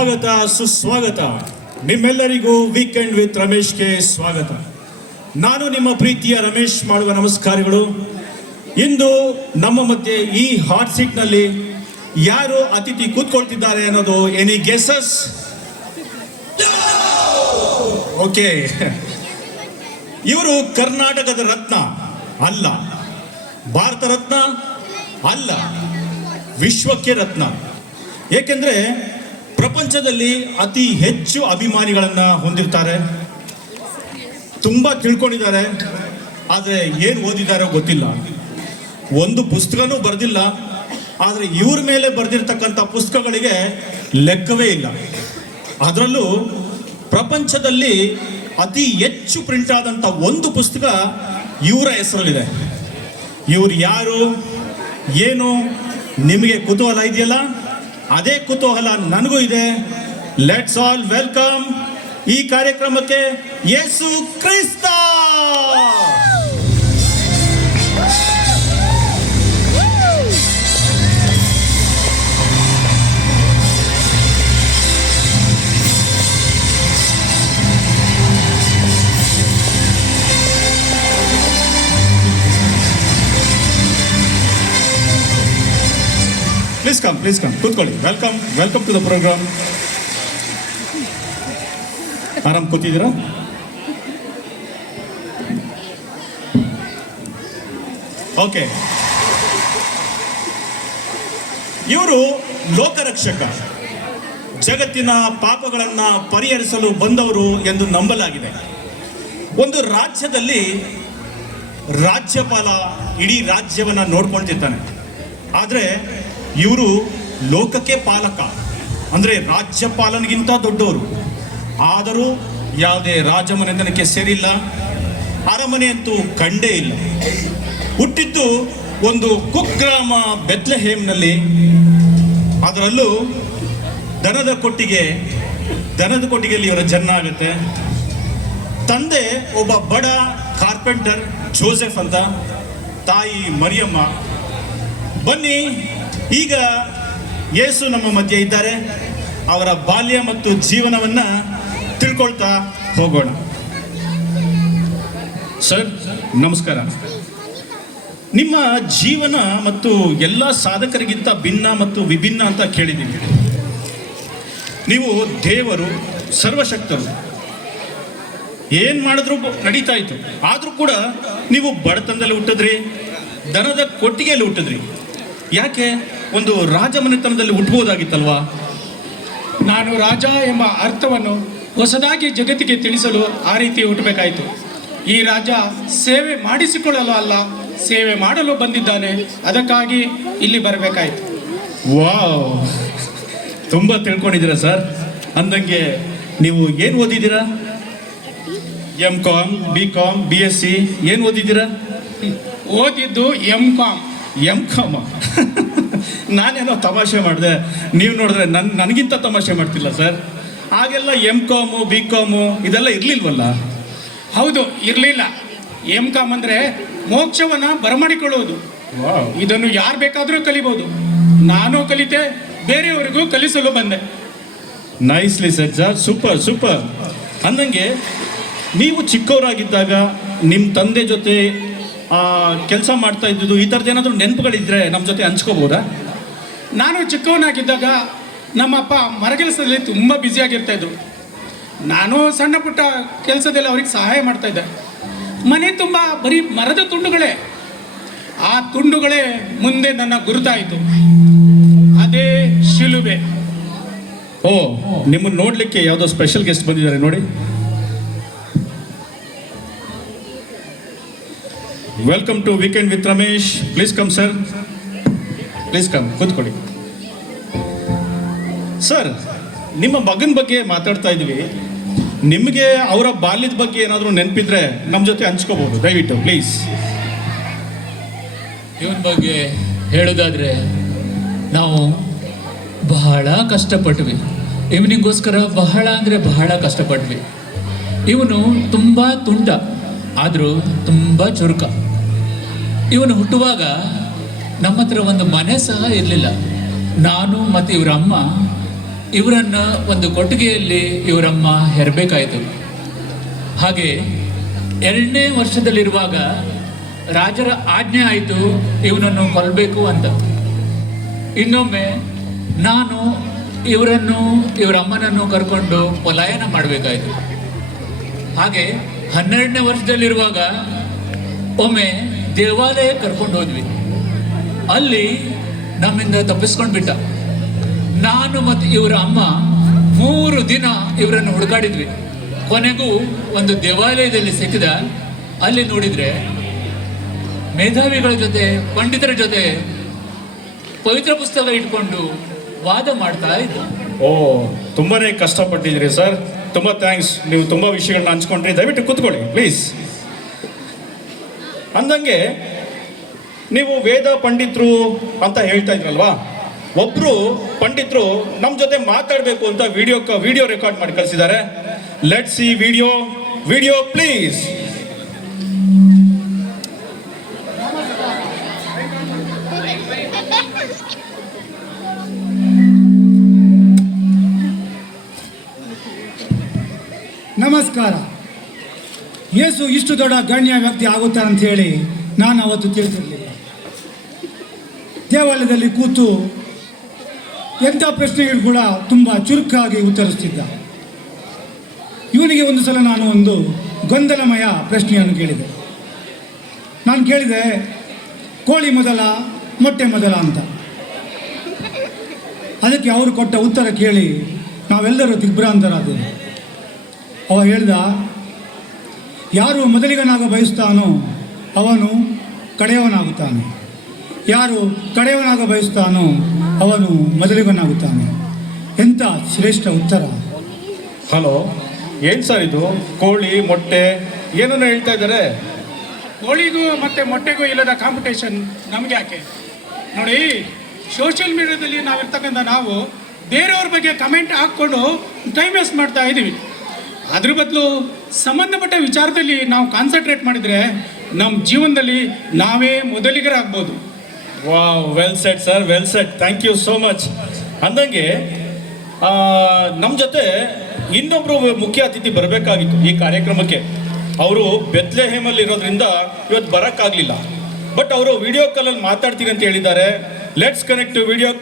ಸ್ವಾಗತ ಸುಸ್ವಾಗತ. ನಿಮ್ಮೆಲ್ಲರಿಗೂ ವೀಕೆಂಡ್ ವಿತ್ ರಮೇಶ್ಗೆ ಸ್ವಾಗತ. ನಾನು ನಿಮ್ಮ ಪ್ರೀತಿಯ ರಮೇಶ್ ಮಾಡುವ ನಮಸ್ಕಾರಗಳು. ಇಂದು ನಮ್ಮ ಮಧ್ಯೆ ಈ ಹಾಟ್ ಸೀಟ್ನಲ್ಲಿ ಯಾರು ಅತಿಥಿ ಕೂತ್ಕೊಳ್ತಿದ್ದಾರೆ ಅನ್ನೋದು ಎನಿ ಗೆಸಸ್? ಓಕೆ, ಇವರು ಕರ್ನಾಟಕದ ರತ್ನ ಅಲ್ಲ, ಭಾರತ ರತ್ನ ಅಲ್ಲ, ವಿಶ್ವಕ್ಕೆ ರತ್ನ. ಏಕೆಂದ್ರೆ ಪ್ರಪಂಚದಲ್ಲಿ ಅತಿ ಹೆಚ್ಚು ಅಭಿಮಾನಿಗಳನ್ನ ಹೊಂದಿರ್ತಾರೆ, ತುಂಬಾ ತಿಳ್ಕೊಂಡಿದ್ದಾರೆ. ಆದರೆ ಏನು ಓದಿದಾರೋ ಗೊತ್ತಿಲ್ಲ, ಒಂದು ಪುಸ್ತಕನೂ ಬರೆದಿಲ್ಲ. ಆದರೆ ಇವ್ರ ಮೇಲೆ ಬರೆದಿರ್ತಕ್ಕಂಥ ಪುಸ್ತಕಗಳಿಗೆ ಲೆಕ್ಕವೇ ಇಲ್ಲ. ಅದರಲ್ಲೂ ಪ್ರಪಂಚದಲ್ಲಿ ಅತಿ ಹೆಚ್ಚು ಪ್ರಿಂಟ್ ಆದಂಥ ಒಂದು ಪುಸ್ತಕ ಇವರ ಹೆಸರಲ್ಲಿದೆ. ಇವ್ರು ಯಾರು ಏನು ನಿಮಗೆ ಕುತೂಹಲ ಇದೆಯಲ್ಲ, ಅದೇ ಕುತೂಹಲ ನನಗೂ ಇದೆ. ಲೆಟ್ಸ್ ಆಲ್ ವೆಲ್ಕಮ್ ಈ ಕಾರ್ಯಕ್ರಮಕ್ಕೆ ಯೇಸು ಕ್ರಿಸ್ತ. ಪ್ಲೀಸ್ ಕಮ್ ಕೂತ್ಕೊಳ್ಳಿ. Welcome to the programme. ಆರಾಮ್ ಕೂತಿದ್ದೀರಾ? ಓಕೆ, ಇವರು ಲೋಕರಕ್ಷಕ, ಜಗತ್ತಿನ ಪಾಪಗಳನ್ನು ಪರಿಹರಿಸಲು ಬಂದವರು ಎಂದು ನಂಬಲಾಗಿದೆ. ಒಂದು ರಾಜ್ಯದಲ್ಲಿ ರಾಜ್ಯಪಾಲ ಇಡೀ ರಾಜ್ಯವನ್ನ ನೋಡ್ಕೊಳ್ತಿರ್ತಾನೆ. ಆದರೆ ಇವರು ಲೋಕಕ್ಕೆ ಪಾಲಕ, ಅಂದರೆ ರಾಜ್ಯಪಾಲನಿಗಿಂತ ದೊಡ್ಡವರು. ಆದರೂ ಯಾವುದೇ ರಾಜಮನೆತನಕ್ಕೆ ಸೇರಿಲ್ಲ, ಅರಮನೆ ಅಂತೂ ಕಂಡೇ ಇಲ್ಲ. ಹುಟ್ಟಿದ್ದು ಒಂದು ಕುಗ್ರಾಮ ಬೆತ್ಲೆಹೇಮ್ನಲ್ಲಿ. ಅದರಲ್ಲೂ ದನದ ಕೊಟ್ಟಿಗೆಯಲ್ಲಿ ಇವರ ಜನ್ಮ ಆಗುತ್ತೆ. ತಂದೆ ಒಬ್ಬ ಬಡ ಕಾರ್ಪೆಂಟರ್ ಜೋಸೆಫ್ ಅಂತ, ತಾಯಿ ಮರಿಯಮ್ಮ. ಬನ್ನಿ, ಈಗ ಯೇಸು ನಮ್ಮ ಮಧ್ಯೆ ಇದ್ದಾರೆ. ಅವರ ಬಾಲ್ಯ ಮತ್ತು ಜೀವನವನ್ನ ತಿಳ್ಕೊಳ್ತಾ ಹೋಗೋಣ. ಸರ್ ನಮಸ್ಕಾರ. ನಿಮ್ಮ ಜೀವನ ಮತ್ತು ಎಲ್ಲ ಸಾಧಕರಿಗಿಂತ ಭಿನ್ನ ಮತ್ತು ವಿಭಿನ್ನ ಅಂತ ಕೇಳಿದ್ದೀವಿ. ನೀವು ದೇವರು, ಸರ್ವಶಕ್ತರು, ಏನ್ ಮಾಡಿದ್ರು ನಡೀತಾ ಇತ್ತು. ಆದ್ರೂ ಕೂಡ ನೀವು ಬಡತನದಲ್ಲಿ ಹುಟ್ಟಿದ್ರಿ, ದನದ ಕೊಟ್ಟಿಗೆಯಲ್ಲಿ ಹುಟ್ಟಿದ್ರಿ. ಯಾಕೆ ಒಂದು ರಾಜಮನೆತನದಲ್ಲಿ ಹುಟ್ಟಬಹುದಾಗಿತ್ತಲ್ವಾ? ನಾನು ರಾಜ ಎಂಬ ಅರ್ಥವನ್ನು ಹೊಸದಾಗಿ ಜಗತ್ತಿಗೆ ತಿಳಿಸಲು ಆ ರೀತಿ ಹುಟ್ಟಬೇಕಾಯಿತು. ಈ ರಾಜ ಸೇವೆ ಮಾಡಿಸಿಕೊಳ್ಳಲು ಅಲ್ಲ, ಸೇವೆ ಮಾಡಲು ಬಂದಿದ್ದಾನೆ. ಅದಕ್ಕಾಗಿ ಇಲ್ಲಿ ಬರಬೇಕಾಯಿತು. ವಾವ್, ತುಂಬ ತಿಳ್ಕೊಂಡಿದ್ದೀರಾ ಸರ್. ಅಂದಂಗೆ ನೀವು ಏನು ಓದಿದ್ದೀರಾ? M.Com, B.Com, B.Sc ಏನು ಓದಿದ್ದೀರಾ? ಓದಿದ್ದು M.Com. ನಾನೇನೋ ತಮಾಷೆ ಮಾಡಿದೆ, ನೀವು ನೋಡಿದ್ರೆ ನನಗಿಂತ ತಮಾಷೆ ಮಾಡ್ತಿಲ್ಲ ಸರ್. ಆಗೆಲ್ಲ M.Com, B.Com ಇದೆಲ್ಲ ಇರಲಿಲ್ವಲ್ಲ? ಹೌದು, ಇರಲಿಲ್ಲ. M.Com ಅಂದರೆ ಮೋಕ್ಷವನ್ನು ಬರಮಾಡಿಕೊಳ್ಳುವುದು. ಇದನ್ನು ಯಾರು ಬೇಕಾದರೂ ಕಲಿಬಹುದು. ನಾನು ಕಲಿತೆ, ಬೇರೆಯವರಿಗೂ ಕಲಿಸಲು ಬಂದೆ. Nicely sir, super. ಅಂದಂಗೆ ನೀವು ಚಿಕ್ಕವರಾಗಿದ್ದಾಗ ನಿಮ್ಮ ತಂದೆ ಜೊತೆ ಕೆಲಸ ಮಾಡ್ತಾ ಇದ್ದುದು, ಈ ಥರದ್ದು ಏನಾದರೂ ನೆನಪುಗಳಿದ್ರೆ ನಮ್ಮ ಜೊತೆ ಹಂಚ್ಕೋಬೋದಾ? ನಾನು ಚಿಕ್ಕವನಾಗಿದ್ದಾಗ ನಮ್ಮಪ್ಪ ಮರಗೆಲಸದಲ್ಲಿ ತುಂಬ ಬ್ಯುಸಿಯಾಗಿರ್ತಾ ಇದ್ರು. ನಾನು ಸಣ್ಣ ಪುಟ್ಟ ಕೆಲಸದಲ್ಲಿ ಅವ್ರಿಗೆ ಸಹಾಯ ಮಾಡ್ತಾ ಇದ್ದೆ. ಮನೆ ತುಂಬ ಬರೀ ಮರದ ತುಂಡುಗಳೇ. ಆ ತುಂಡುಗಳೇ ಮುಂದೆ ನನ್ನ ಗುರುತಾಯಿತು, ಅದೇ ಶಿಲುಬೆ. ಓ, ನಿಮ್ಮನ್ನು ನೋಡಲಿಕ್ಕೆ ಯಾವುದೋ ಸ್ಪೆಷಲ್ ಗೆಸ್ಟ್ ಬಂದಿದ್ದಾರೆ ನೋಡಿ. Welcome to Weekend with Ramesh. Please come sir, please come, ಕೂತ್ಕೊಳ್ಳಿ. ಸರ್, ನಿಮ್ಮ ಮಗನ ಬಗ್ಗೆ ಮಾತಾಡ್ತಾ ಇದ್ವಿ. ನಿಮಗೆ ಅವರ ಬಾಲ್ಯದ ಬಗ್ಗೆ ಏನಾದರೂ ನೆನಪಿದ್ರೆ ನಮ್ಮ ಜೊತೆ ಹಂಚ್ಕೋಬಹುದು, ದಯವಿಟ್ಟು ಪ್ಲೀಸ್. ಇವನ ಬಗ್ಗೆ ಹೇಳೋದಾದ್ರೆ, ನಾವು ಬಹಳ ಕಷ್ಟಪಟ್ವಿ. ಇವನಿಗೋಸ್ಕರ ಬಹಳ ಅಂದರೆ ಬಹಳ ಕಷ್ಟಪಟ್ವಿ. ಇವನು ತುಂಬ ತುಂಟ, ಆದರೂ ತುಂಬ ಚುರುಕ. ಇವನು ಹುಟ್ಟುವಾಗ ನಮ್ಮ ಹತ್ರ ಒಂದು ಮನೆ ಸಹ ಇರಲಿಲ್ಲ. ನಾನು ಮತ್ತು ಇವರ ಅಮ್ಮ ಇವರನ್ನು ಒಂದು ಕೊಟ್ಟಿಗೆಯಲ್ಲಿ ಇವರಮ್ಮ ಹೆರಬೇಕಾಯಿತು. ಹಾಗೆ 2ನೇ ವರ್ಷದಲ್ಲಿರುವಾಗ ರಾಜರ ಆಜ್ಞೆ ಆಯಿತು ಇವನನ್ನು ಕೊಲ್ಲಬೇಕು ಅಂತ. ಇನ್ನೊಮ್ಮೆ ನಾನು ಇವರನ್ನು ಇವರ ಅಮ್ಮನನ್ನು ಕರ್ಕೊಂಡು ಪಲಾಯನ ಮಾಡಬೇಕಾಯಿತು. ಹಾಗೆ 12ನೇ ವರ್ಷದಲ್ಲಿರುವಾಗ ಒಮ್ಮೆ ದೇವಾಲಯ ಕರ್ಕೊಂಡು ಹೋದ್ವಿ. ಅಲ್ಲಿ ನಮ್ಮಿಂದ ತಪ್ಪಿಸ್ಕೊಂಡು ಬಿಟ್ಟ. ನಾನು ಮತ್ತು ಇವರ ಅಮ್ಮ 3 ದಿನ ಇವರನ್ನು ಹುಡುಕಾಡಿದ್ವಿ. ಕೊನೆಗೂ ಒಂದು ದೇವಾಲಯದಲ್ಲಿ ಸಿಕ್ಕಿದ. ಅಲ್ಲಿ ನೋಡಿದರೆ ಮೇಧಾವಿಗಳ ಜೊತೆ, ಪಂಡಿತರ ಜೊತೆ ಪವಿತ್ರ ಪುಸ್ತಕ ಇಟ್ಕೊಂಡು ವಾದ ಮಾಡ್ತಾ ಇದ್ದ. ಓ, ತುಂಬಾನೇ ಕಷ್ಟಪಟ್ಟಿದ್ರಿ ಸರ್. ತುಂಬಾ ಥ್ಯಾಂಕ್ಸ್. ನೀವು ತುಂಬಾ ವಿಷಯಗಳನ್ನ ಹಂಚ್ಕೊಂಡ್ರಿ. ದಯವಿಟ್ಟು ಕೂತ್ಕೊಳ್ಳಿ ಪ್ಲೀಸ್. ಅಂದಂಗೆ ನೀವು ವೇದ ಪಂಡಿತರು ಅಂತ ಹೇಳ್ತಾ ಇದ್ರಲ್ವಾ, ಒಬ್ರು ಪಂಡಿತರು ನಮ್ಮ ಜೊತೆ ಮಾತಾಡಬೇಕು ಅಂತ ವಿಡಿಯೋ ರೆಕಾರ್ಡ್ ಮಾಡಿ ಕಳಿಸಿದ್ದಾರೆ. Let's see video please. ನಮಸ್ಕಾರ. ಯೇಸು ಇಷ್ಟು ದೊಡ್ಡ ಗಣ್ಯ ವ್ಯಕ್ತಿ ಆಗುತ್ತಾರೆ ಅಂತ ಹೇಳಿ ನಾನು ಅವತ್ತು ತಿಳಿದಿರಲಿಲ್ಲ. ದೇವಾಲಯದಲ್ಲಿ ಕೂತು ಎಂಥ ಪ್ರಶ್ನೆಗಳು ಕೂಡ ತುಂಬ ಚುರುಕಾಗಿ ಉತ್ತರಿಸ್ತಿದ್ದ. ಇವನಿಗೆ ಒಂದು ಸಲ ನಾನು ಒಂದು ಗೊಂದಲಮಯ ಪ್ರಶ್ನೆಯನ್ನು ಕೇಳಿದೆ. ನಾನು ಕೇಳಿದೆ, ಕೋಳಿ ಮೊದಲ ಮೊಟ್ಟೆ ಮೊದಲ ಅಂತ. ಅದಕ್ಕೆ ಅವರು ಕೊಟ್ಟ ಉತ್ತರ ಕೇಳಿ ನಾವೆಲ್ಲರೂ ದಿಗ್ಭ್ರಾಂತರಾದೆವು. ಅವ ಹೇಳ್ದ, ಯಾರು ಮೊದಲಿಗನಾಗ ಬಯಸ್ತಾನೋ ಅವನು ಕಡೆಯವನಾಗುತ್ತಾನೆ, ಯಾರು ಕಡೆಯವನಾಗ ಬಯಸ್ತಾನೋ ಅವನು ಮೊದಲಿಗನಾಗುತ್ತಾನೆ. ಎಂಥ ಶ್ರೇಷ್ಠ ಉತ್ತರ. ಹಲೋ, ಏನ್ ಸರ್ ಇದು? ಕೋಳಿ ಮೊಟ್ಟೆ ಏನನ್ನ ಹೇಳ್ತಾ ಇದ್ದಾರೆ? ಕೋಳಿಗೂ ಮತ್ತು ಮೊಟ್ಟೆಗೂ ಇಲ್ಲದ ಕಾಂಪಿಟೇಷನ್ ನಮಗೆ ಯಾಕೆ? ನೋಡಿ, ಸೋಷಿಯಲ್ ಮೀಡಿಯಾದಲ್ಲಿ ನಾವಿರ್ತಕ್ಕಂಥ ನಾವು ಬೇರೆಯವ್ರ ಬಗ್ಗೆ ಕಮೆಂಟ್ ಹಾಕ್ಕೊಂಡು ಟೈಮ್ ವೇಸ್ಟ್ ಮಾಡ್ತಾ ಇದ್ದೀವಿ. ಅದ್ರ ಬದಲು ಸಂಬಂಧಪಟ್ಟ ವಿಚಾರದಲ್ಲಿ ನಾವು ಕಾನ್ಸಂಟ್ರೇಟ್ ಮಾಡಿದರೆ ನಮ್ಮ ಜೀವನದಲ್ಲಿ ನಾವೇ ಮೊದಲಿಗರಾಗ್ಬೋದು. Wow, well set sir, well set. Thank you so much. ಅಂದಂಗೆ ನಮ್ಮ ಜೊತೆ ಇನ್ನೊಬ್ರು ಮುಖ್ಯ ಅತಿಥಿ ಬರಬೇಕಾಗಿತ್ತು ಈ ಕಾರ್ಯಕ್ರಮಕ್ಕೆ. ಅವರು ಬೆತ್ಲೆಹೇಮಲ್ಲಿ ಇರೋದ್ರಿಂದ ಇವತ್ತು ಬರೋಕ್ಕಾಗಲಿಲ್ಲ. ಬಟ್ ಅವರು ವಿಡಿಯೋ ಕಾಲಲ್ಲಿ ಮಾತಾಡ್ತೀನಿ ಅಂತ ಹೇಳಿದ್ದಾರೆ. Let's connect to video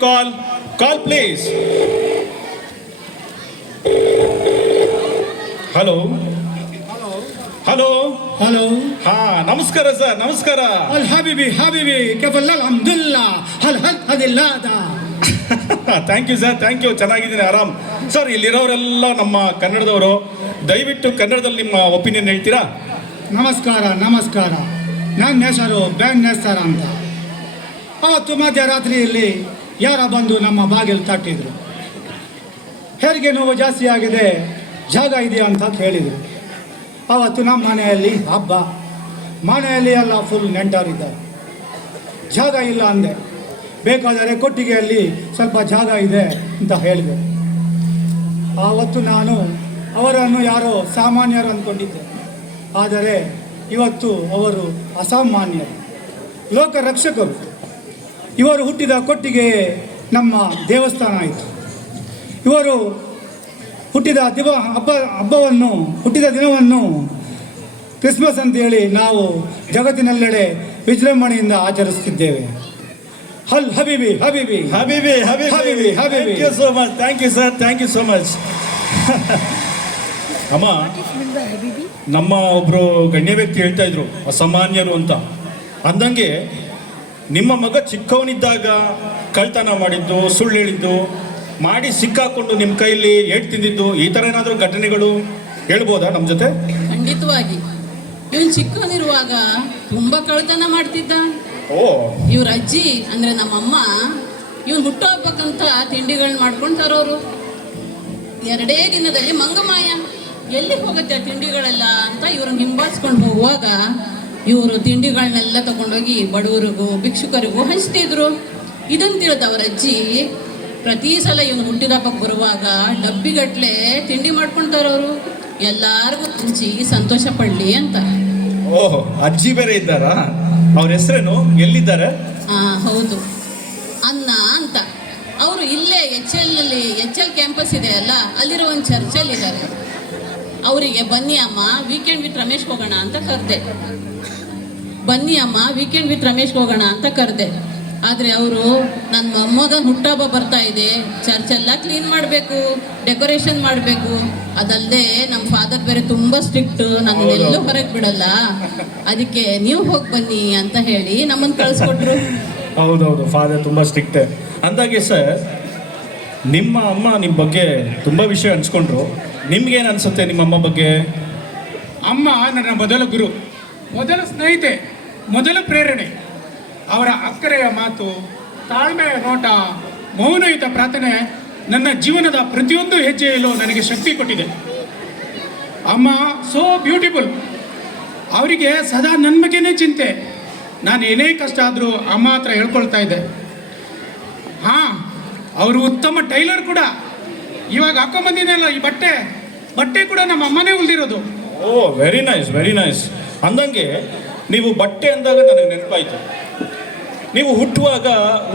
call please. Hello hello hello. ಹಾ, ನಮಸ್ಕಾರ ಸರ್, ನಮಸ್ಕಾರ. ಅಲ್ ಹಬೀಬಿ ಹಬೀಬಿ ಕೆಫಲ್ ಅಲ್ಹಮ್ದುಲಿಲ್ಲಾ ಹಲ್ ಹಲ್ ಹದಿಲ್ಲಾದ. Thank you sir, thank you. ಚೆನ್ನಾಗಿದ್ದೀನಿ, ಆರಾಮ್. ಸರ್, ಇಲ್ಲಿರೋರೆಲ್ಲ ನಮ್ಮ ಕನ್ನಡದವರು. ದಯವಿಟ್ಟು ಕನ್ನಡದಲ್ಲಿ ನಿಮ್ಮ ಒಪಿನಿಯನ್ ಹೇಳ್ತೀರಾ? ನಮಸ್ಕಾರ. ನನ್ನ ಹೆಸರು ಬ್ಯಾನ್ ನೇಸ್ತಾರ ಅಂತ. ಅವತ್ತು ಮಧ್ಯರಾತ್ರಿಯಲ್ಲಿ ಯಾರ ಬಂದು ನಮ್ಮ ಬಾಗಿಲು ತಟ್ಟಿದ್ರು. ಹೆರಿಗೆ ನೋವು ಜಾಸ್ತಿ ಆಗಿದೆ, ಜಾಗ ಇದೆಯಾ ಅಂತ ಕೇಳಿದರು. ಅವತ್ತು ನಮ್ಮ ಮನೆಯಲ್ಲಿ ಹಬ್ಬ, ಮನೆಯಲ್ಲಿ ಎಲ್ಲ ಫುಲ್ ನೆಂಟರಿದ್ದಾರೆ. ಜಾಗ ಇಲ್ಲ ಅಂದೆ. ಬೇಕಾದರೆ ಕೊಟ್ಟಿಗೆಯಲ್ಲಿ ಸ್ವಲ್ಪ ಜಾಗ ಇದೆ ಅಂತ ಹೇಳಿದೆ. ಆವತ್ತು ನಾನು ಅವರನ್ನು ಯಾರೋ ಸಾಮಾನ್ಯರು ಅಂದ್ಕೊಂಡಿದ್ದೆ. ಆದರೆ ಇವತ್ತು ಅವರು ಅಸಾಮಾನ್ಯರು, ಲೋಕ ರಕ್ಷಕರು. ಇವರು ಹುಟ್ಟಿದ ಕೊಟ್ಟಿಗೆ ನಮ್ಮ ದೇವಸ್ಥಾನ ಆಯಿತು. ಇವರು ಹುಟ್ಟಿದ ಹುಟ್ಟಿದ ದಿನವನ್ನು ಕ್ರಿಸ್ಮಸ್ ಅಂತೇಳಿ ನಾವು ಜಗತ್ತಿನೆಲ್ಲೆಡೆ ವಿಜೃಂಭಣೆಯಿಂದ ಆಚರಿಸುತ್ತಿದ್ದೇವೆ. ಹಲ್ ಹಬೀಬಿ ಹಬೀಬಿ ಹಬೀಬಿ ಹಬೀಬಿ ಹಬೀಬಿ. Thank you so much. Thank you sir, thank you so much. ಅಮ್ಮ, ನಮ್ಮ ಒಬ್ಬರು ಗಣ್ಯ ವ್ಯಕ್ತಿ ಹೇಳ್ತಾ ಇದ್ರು ಅಸಾಮಾನ್ಯರು ಅಂತ. ಅಂದಂಗೆ ನಿಮ್ಮ ಮಗ ಚಿಕ್ಕವನಿದ್ದಾಗ ಕಳ್ತನ ಮಾಡಿದ್ದು, ಸುಳ್ಳು ಹೇಳಿದ್ದು, ಮಾಡಿ ಸಿಕ್ಕಾಕೊಂಡು ನಿಮ್ಮ ಕೈಯಲ್ಲಿ ಏಟ್ ತಿಂದಿದ್ದು, ಈ ಥರ ಏನಾದರೂ ಘಟನೆಗಳು ಹೇಳ್ಬೋದಾ ನಮ್ಮ ಜೊತೆ? ಖಂಡಿತವಾಗಿ. ಇವನು ಚಿಕ್ಕವನಿರುವಾಗ ತುಂಬಾ ಕಳ್ತನ ಮಾಡ್ತಿದ್ದ. ಓ, ಇವ್ರ ಅಜ್ಜಿ ಅಂದ್ರೆ ನಮ್ಮಮ್ಮ ಇವನು ಹುಟ್ಟುಹಬ್ಬಕ್ಕಂತ ತಿಂಡಿಗಳನ್ನ ಮಾಡ್ಕೊಂಡು ತರೋರು. 2 ದಿನದಲ್ಲಿ ಮಂಗಮಾಯ, ಎಲ್ಲಿ ಹೋಗುತ್ತೆ ಆ ತಿಂಡಿಗಳೆಲ್ಲ ಅಂತ ಇವ್ರನ್ನ ಹಿಂಬಾಲಿಸ್ಕೊಂಡು ಹೋಗುವಾಗ ಇವರು ತಿಂಡಿಗಳನ್ನೆಲ್ಲ ತಗೊಂಡೋಗಿ ಬಡವರಿಗೂ ಭಿಕ್ಷುಕರಿಗೂ ಹಂಚ್ತಿದ್ರು. ಇದನ್ನು ತಿಳಿದ ಅವರ ಅಜ್ಜಿ ಪ್ರತಿ ಸಲ ಇವನು ಹುಟ್ಟಿದ ಹಬ್ಬಕ್ಕೆ ಬರುವಾಗ ಡಬ್ಬಿಗಟ್ಲೆ ತಿಂಡಿ ಮಾಡ್ಕೊಂಡು ತರೋರು. ಎಲ್ಲಾರ್ಗೂ ಹಂಚಿ ಸಂತೋಷ ಪಡ್ಲಿ ಅಂತ. ಓಹ್, ಅಜ್ಜಿ ಬೇರೆ ಇದ್ದಾರಾ? ಅವ್ರ ಹೆಸರೇನು? ಎಲ್ಲಿದ್ದಾರೆ? ಹೌದು, ಅನ್ನ ಅಂತ. ಅವರು ಇಲ್ಲೇ ಎಚ್ ಎಲ್ ಕ್ಯಾಂಪಸ್ ಇದೆ ಅಲ್ಲ, ಅಲ್ಲಿರೋ ಒಂದು ಚರ್ಚಲ್ಲಿ ಇದ್ದಾರೆ. ಅವರಿಗೆ ಬನ್ನಿ ಅಮ್ಮ ವೀಕೆಂಡ್ ವಿತ್ ರಮೇಶ್ ಹೋಗೋಣ ಅಂತ ಕರೆದೆ. ಬನ್ನಿ ಅಮ್ಮ ವೀಕೆಂಡ್ ವಿತ್ ರಮೇಶ್ ಹೋಗೋಣ ಅಂತ ಕರೆದೆ. ಆದರೆ ಅವರು ನನ್ನ ಮೊಮ್ಮಗನ ಹುಟ್ಟಹಬ್ಬ ಬರ್ತಾ ಇದೆ, ಚರ್ಚೆಲ್ಲ ಕ್ಲೀನ್ ಮಾಡಬೇಕು, ಡೆಕೋರೇಷನ್ ಮಾಡಬೇಕು, ಅದಲ್ಲದೆ ನಮ್ಮ ಫಾದರ್ ಬೇರೆ ತುಂಬ ಸ್ಟ್ರಿಕ್ಟ್, ನನ್ನನ್ನೆಲ್ಲೂ ಹೊರಗೆ ಬಿಡಲ್ಲ, ಅದಕ್ಕೆ ನೀವು ಹೋಗಿ ಬನ್ನಿ ಅಂತ ಹೇಳಿ ನಮ್ಮನ್ನು ಕಳಿಸ್ಕೊಟ್ರು. ಹೌದೌದು, ಫಾದರ್ ತುಂಬ ಸ್ಟ್ರಿಕ್ಟ್. ಅಂದಾಗೆ ಸರ್, ನಿಮ್ಮ ಅಮ್ಮ ನಿಮ್ಮ ಬಗ್ಗೆ ತುಂಬ ವಿಷಯ ಹಂಚ್ಕೊಂಡ್ರು. ನಿಮ್ಗೇನು ಅನಿಸುತ್ತೆ ನಿಮ್ಮ ಅಮ್ಮ ಬಗ್ಗೆ? ಅಮ್ಮ ನನ್ನ ಮೊದಲ ಗುರು, ಮೊದಲ ಸ್ನೇಹಿತೆ, ಮೊದಲ ಪ್ರೇರಣೆ. ಅವರ ಅಕ್ಕರೆಯ ಮಾತು, ತಾಳ್ಮೆಯ ನೋಟ, ಮೌನಯುತ ಪ್ರಾರ್ಥನೆ ನನ್ನ ಜೀವನದ ಪ್ರತಿಯೊಂದು ಹೆಜ್ಜೆಯಲ್ಲೂ ನನಗೆ ಶಕ್ತಿ ಕೊಟ್ಟಿದೆ. ಅಮ್ಮ ಸೋ ಬ್ಯೂಟಿಫುಲ್. ಅವರಿಗೆ ಸದಾ ನನ್ನ ಬಗ್ಗೆನೇ ಚಿಂತೆ. ನಾನು ಏನೇ ಕಷ್ಟ ಆದರೂ ಅಮ್ಮ ಹತ್ರ ಹೇಳ್ಕೊಳ್ತಾ ಇದ್ದೆ. ಹಾಂ, ಅವರು ಉತ್ತಮ ಟೈಲರ್ ಕೂಡ. ಇವಾಗ ಹಾಕೊಂಬಂದಿನಲ್ಲ ಈ ಬಟ್ಟೆ ಕೂಡ ನಮ್ಮ ಅಮ್ಮನೇ ಹೊಲ್ದಿರೋದು. ಓ, ವೆರಿ ನೈಸ್, ವೆರಿ ನೈಸ್. ಅಂದಂಗೆ ನೀವು ಬಟ್ಟೆ ಅಂದಾಗ ನನಗೆ ನೆನಪಾಯಿತು, ನೀವು ಹುಟ್ಟುವಾಗ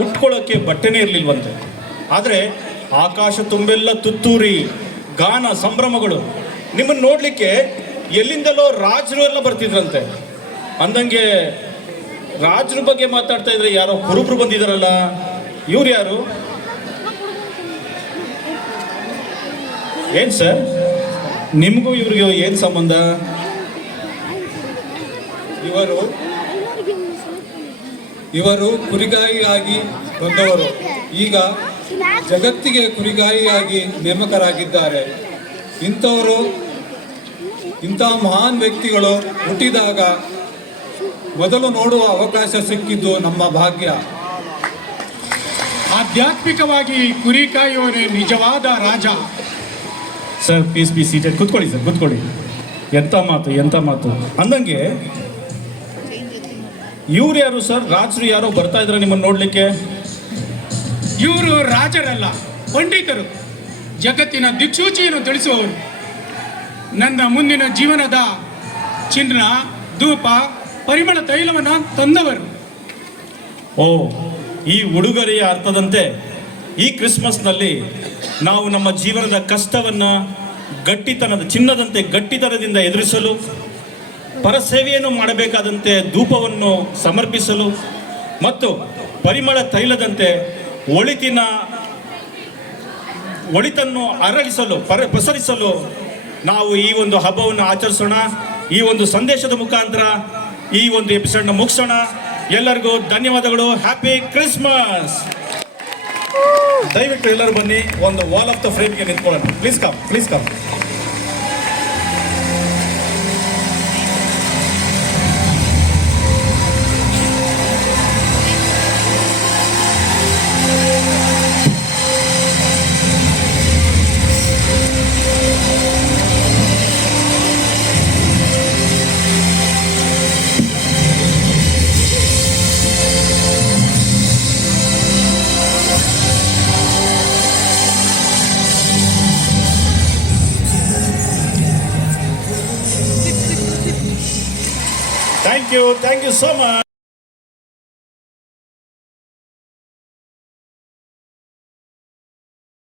ಉಟ್ಕೊಳ್ಳೋಕ್ಕೆ ಬಟ್ಟೆನೇ ಇರಲಿಲ್ವಂತೆ. ಆದರೆ ಆಕಾಶ ತುಂಬೆಲ್ಲ ತುತ್ತೂರಿ, ಗಾನ, ಸಂಭ್ರಮಗಳು. ನಿಮ್ಮನ್ನು ನೋಡಲಿಕ್ಕೆ ಎಲ್ಲಿಂದಲೋ ರಾಜರು ಎಲ್ಲ ಬರ್ತಿದ್ರಂತೆ. ಅಂದಂಗೆ ರಾಜರ ಬಗ್ಗೆ ಮಾತಾಡ್ತಾ ಇದ್ರೆ ಯಾರೋ ಕುರುಬರು ಬಂದಿದ್ದಾರಲ್ಲ, ಇವ್ರು ಯಾರು? ಏನು ಸರ್, ನಿಮಗೂ ಇವ್ರಿಗೂ ಏನು ಸಂಬಂಧ? ಇವರು ಕುರಿಗಾಯಿಯಾಗಿ ಬಂದವರು, ಈಗ ಜಗತ್ತಿಗೆ ಕುರಿಗಾಯಿಯಾಗಿ ನೇಮಕರಾಗಿದ್ದಾರೆ. ಇಂಥ ಮಹಾನ್ ವ್ಯಕ್ತಿಗಳು ಹುಟ್ಟಿದಾಗ ಮೊದಲು ನೋಡುವ ಅವಕಾಶ ಸಿಕ್ಕಿದ್ದು ನಮ್ಮ ಭಾಗ್ಯ. ಆಧ್ಯಾತ್ಮಿಕವಾಗಿ ಕುರಿ ಕಾಯುವವನೇ ನಿಜವಾದ ರಾಜ. Sir please be seated. ಕೂತ್ಕೊಳ್ಳಿ ಸರ್, ಕೂತ್ಕೊಳ್ಳಿ. ಎಂಥ ಮಾತು, ಎಂಥ ಮಾತು. ಅಂದಂಗೆ ಇವ್ರು ಯಾರು ಸರ್? ರಾಜರು ಯಾರೋ ಬರ್ತಾ ಇದ್ದಾರೆ ನಿಮ್ಮನ್ನು ನೋಡಲಿಕ್ಕೆ? ಇವರು ರಾಜರಲ್ಲ, ಪಂಡಿತರು, ಜಗತ್ತಿನ ದಿಕ್ಸೂಚಿಯನ್ನು ತಿಳಿಸುವವರು. ನನ್ನ ಮುಂದಿನ ಜೀವನದ ಚಿನ್ನ, ಧೂಪ, ಪರಿಮಳ ತೈಲವನ್ನು ತಂದವರು. ಓ, ಈ ಉಡುಗೊರೆಯ ಅರ್ಥದಂತೆ ಈ ಕ್ರಿಸ್ಮಸ್ನಲ್ಲಿ ನಾವು ನಮ್ಮ ಜೀವನದ ಕಷ್ಟವನ್ನು ಚಿನ್ನದಂತೆ ಗಟ್ಟಿತನದಿಂದ ಎದುರಿಸಲು, ಪರಸೇವೆಯನ್ನು ಮಾಡಬೇಕಾದಂತೆ ಧೂಪವನ್ನು ಸಮರ್ಪಿಸಲು ಮತ್ತು ಪರಿಮಳ ತೈಲದಂತೆ ಒಳಿತನ್ನು ಪ್ರಸರಿಸಲು ನಾವು ಈ ಒಂದು ಹಬ್ಬವನ್ನು ಆಚರಿಸೋಣ. ಈ ಒಂದು ಸಂದೇಶದ ಮುಖಾಂತರ ಈ ಒಂದು ಎಪಿಸೋಡ್ನ ಮುಗಿಸೋಣ. ಎಲ್ಲರಿಗೂ ಧನ್ಯವಾದಗಳು. Happy Christmas. ದಯವಿಟ್ಟು ಎಲ್ಲರೂ ಬನ್ನಿ, ಒಂದು ವಾಲ್ ಆಫ್ ದ ಫ್ರೇಮ್ಗೆ ನಿಂತ್ಕೊಳ್ಳೋಣ. Please come, please come. Thank you so much.